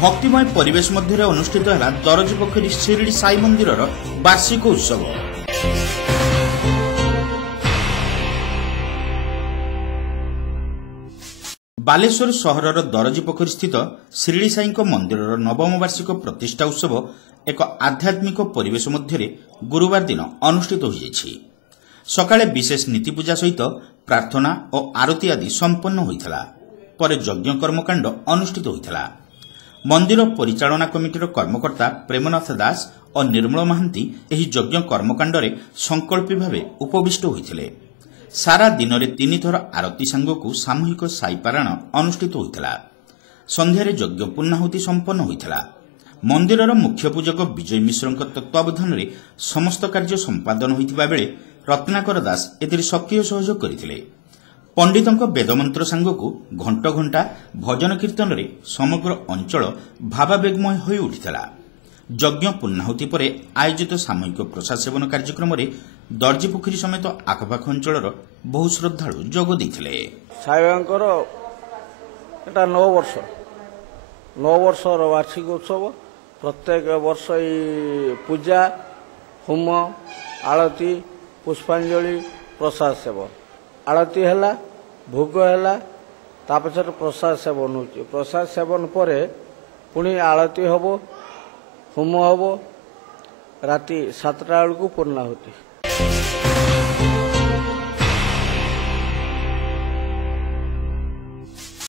भक्तिमय परिवेश मध्य अनुष्ठित है दरजी पोखरी शिरडी साई मंदिर वार्षिक उत्सव। बालेश्वर सहर दरजी पोखरी स्थित शिरडी साई मंदिर नवम वार्षिक प्रतिष्ठा उत्सव एक आध्यात्मिक परिवेश मध्य गुरुवार दिन अनुष्ठित हो जाइछि। सकाळे विशेष नीति पूजा सहित प्रार्थना और आरती आदि संपन्न होइथला। पर यज्ञ कर्मकांड अनुष्ठित होइथला। मंदिर परिचालना कमिटीर कर्मकर्ता प्रेमनाथ दास और निर्मल महांती एही यज्ञ कर्मकांडरे संकल्पी भावे उपविष्ट होइथिले। सारा दिन में 3 थर आरती सांगकु सामूहिक साईपारायण अनुष्ठित होइथला। संध्यारे यज्ञ पूर्णाहुति संपन्न होइथला। मंदिरर मुख्य पूजक विजय मिश्र तत्वावधान में समस्त कार्य संपादन होइथिबा बेले रत्नाकर दास एथिरे सक्रिय सहयोग करथिले। पंडितों वेदमंत्र सांगकु घंट घंटा भजन कीर्तन रे समग्र अंचल भावावेगमय होई उठिथला। यज्ञ पूर्णाहुति परे आयोजित सामूहिक प्रसाद सेवन कार्यक्रम में दर्जी पोखरी समेत आखपाख अंचल बहु श्रद्धालु जोग देइथिले। साईबांकर एटा 9 वर्ष वार्षिक उत्सव। प्रत्येक वर्ष पूजा होम आरती पुष्पांजलि प्रसाद सेवन आरती है भोग है तापर प्रसाद सेवन हो। प्रसाद सेवन पर पुणी आरती हम होम हम राति 7टा बेलू पूर्णाहुति।